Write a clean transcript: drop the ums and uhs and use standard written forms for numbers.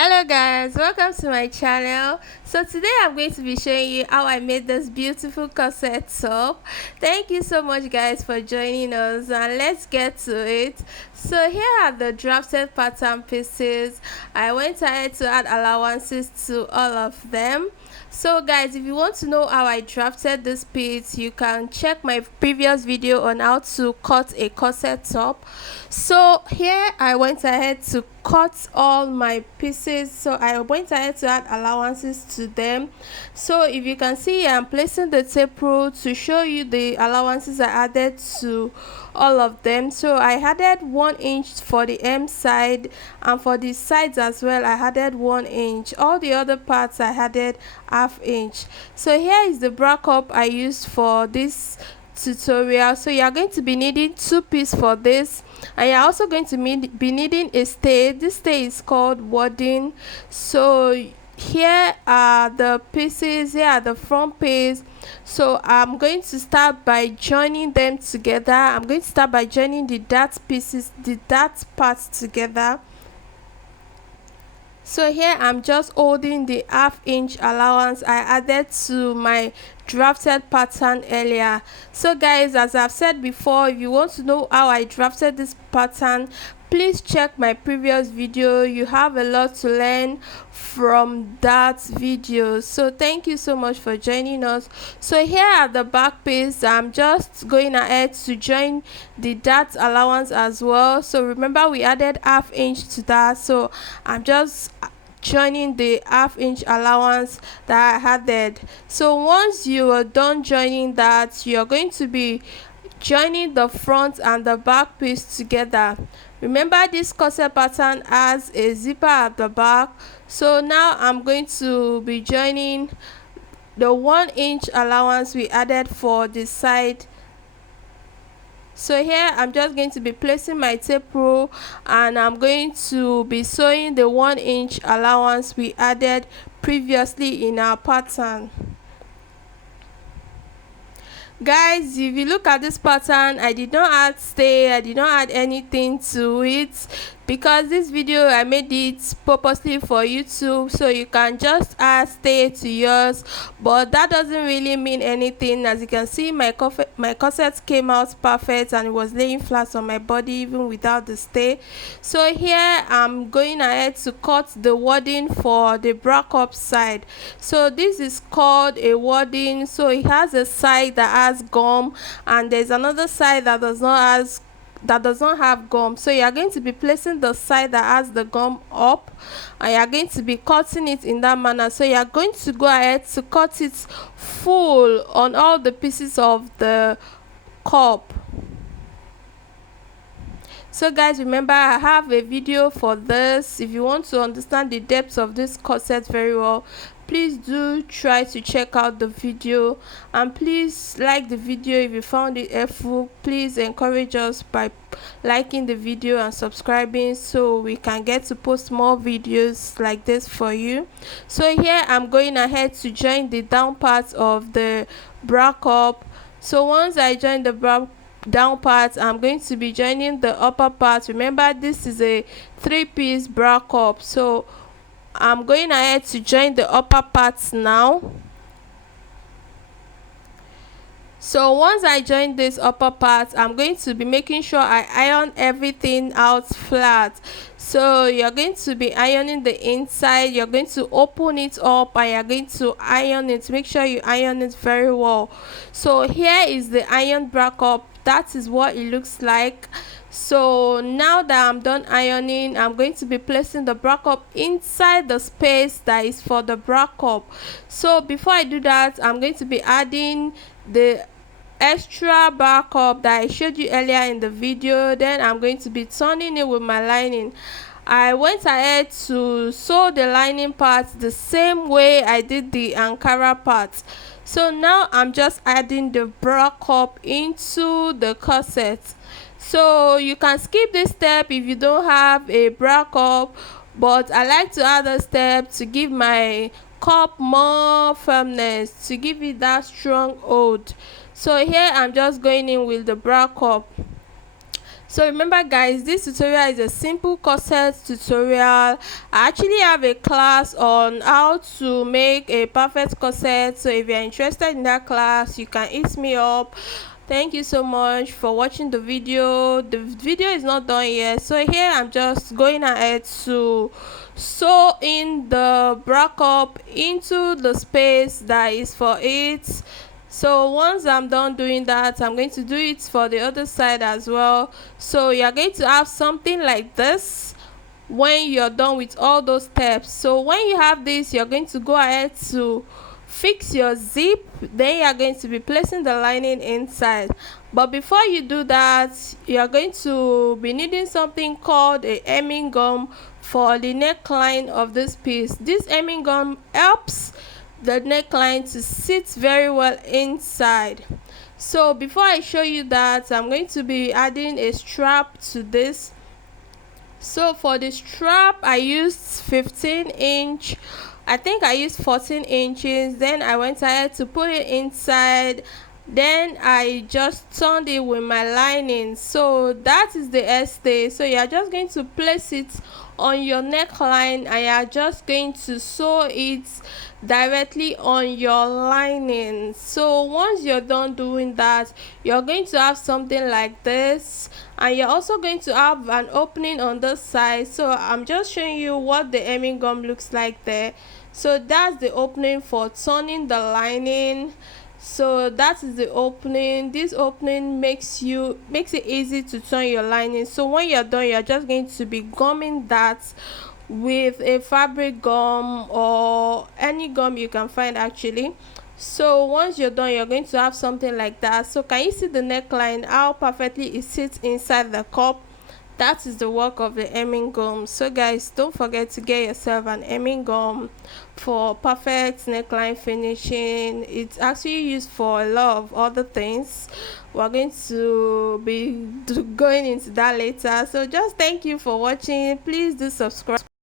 Hello guys, welcome to my channel. So today I'm going to be showing you how I made this beautiful corset top. Thank you so much guys for joining us, and let's get to it. So here are the drafted pattern pieces. I went ahead to add allowances to all of them. So guys, if you want to know how I drafted this piece, you can check my previous video on how to cut a corset top. So here I went ahead to cut all my pieces, so I went ahead to add allowances to them. So if you can see, I'm placing the tape rule to show you the allowances I added to all of them. So I added 1 inch for the M side, and for the sides as well I added 1 inch. All the other parts I added ½ inch. So here is the bra cup I used for this tutorial. So you are going to be needing 2 pieces for this, and you're also going to be needing a stay. This stay is called wadding. So here are the pieces, here are the front piece. So I'm going to start by joining them together. I'm going to start by joining the dart pieces, the dart parts together. So here I'm just holding the ½ inch allowance I added to my drafted pattern earlier. So guys, as I've said before, if you want to know how I drafted this pattern, please check my previous video. You have a lot to learn from that video. So thank you so much for joining us. So here are the back piece. I'm just going ahead to join the dart allowance as well. So remember, we added ½ inch to that, so I'm just joining the ½ inch allowance that I added. So once you are done joining that, you're going to be joining the front and the back piece together. Remember, this corset pattern has a zipper at the back. So now I'm going to be joining the 1 inch allowance we added for the side. So here I'm just going to be placing my tape rule, and I'm going to be sewing the 1 inch allowance we added previously in our pattern. Guys, if you look at this pattern, I did not add stay, I did not add anything to it, because this video I made it purposely for YouTube, so you can just add stay to yours, but that doesn't really mean anything. As you can see, my corset came out perfect and it was laying flat on my body even without the stay. So here I'm going ahead to cut the wadding for the bra cup side. So this is called a wadding. So it has a side that has gum, and there's another side that does not have gum. So you are going to be placing the side that has the gum up, and you are going to be cutting it in that manner. So you are going to go ahead to cut it full on all the pieces of the cup. So guys, remember, I have a video for this. If you want to understand the depth of this corset very well, please do try to check out the video, and please like the video if you found it helpful. Please encourage us by liking the video and subscribing, so we can get to post more videos like this for you. So here I'm going ahead to join the down part of the bra cup. So once I join the bra down part, I'm going to be joining the upper part. Remember, this is a 3-piece bra cup, so I'm going ahead to join the upper parts now. So once I join this upper part, I'm going to be making sure I iron everything out flat. So you're going to be ironing the inside, you're going to open it up, and you're going to iron it. Make sure you iron it very well. So here is the iron bra cup. That is what it looks like. So now that I'm done ironing, I'm going to be placing the bra cup inside the space that is for the bra cup. So before I do that, I'm going to be adding the extra bra cup that I showed you earlier in the video. Then I'm going to be turning it with my lining. I went ahead to sew the lining part the same way I did the Ankara part. So now I'm just adding the bra cup into the corset. So you can skip this step if you don't have a bra cup, but I like to add a step to give my cup more firmness, to give it that strong hold. So here I'm just going in with the bra cup. So remember guys, this tutorial is a simple corset tutorial. I actually have a class on how to make a perfect corset, so if you're interested in that class, you can hit me up. Thank you so much for watching the video. The video is not done yet, so here I'm just going ahead to sew in the bra cup into the space that is for it. So once I'm done doing that, I'm going to do it for the other side as well. So you're going to have something like this when you're done with all those steps. So when you have this, you're going to go ahead to fix your zip, then you're going to be placing the lining inside. But before you do that, you're going to be needing something called a hemming gum for the neckline of this piece. This hemming gum helps the neckline to sit very well inside. So before I show you that, I'm going to be adding a strap to this. So for the strap, I used 15-inch. I think I used 14 inches. Then I went ahead to put it inside. Then I just turned it with my lining. So that is the stay. So you're just going to place it on your neckline and you're just going to sew it directly on your lining. So once you're done doing that, you're going to have something like this, and you're also going to have an opening on this side. So I'm just showing you what the hemming gum looks like there. So that's the opening for turning the lining. So that is the opening. This opening makes it easy to turn your lining. So when you're done, you're just going to be gumming that with a fabric gum or any gum you can find actually. So once you're done, you're going to have something like that. So can you see the neckline, how perfectly it sits inside the cup? That is the work of the hemming gum. So guys, don't forget to get yourself an hemming gum for perfect neckline finishing. It's actually used for a lot of other things. We're going to be going into that later. So just thank you for watching. Please do subscribe.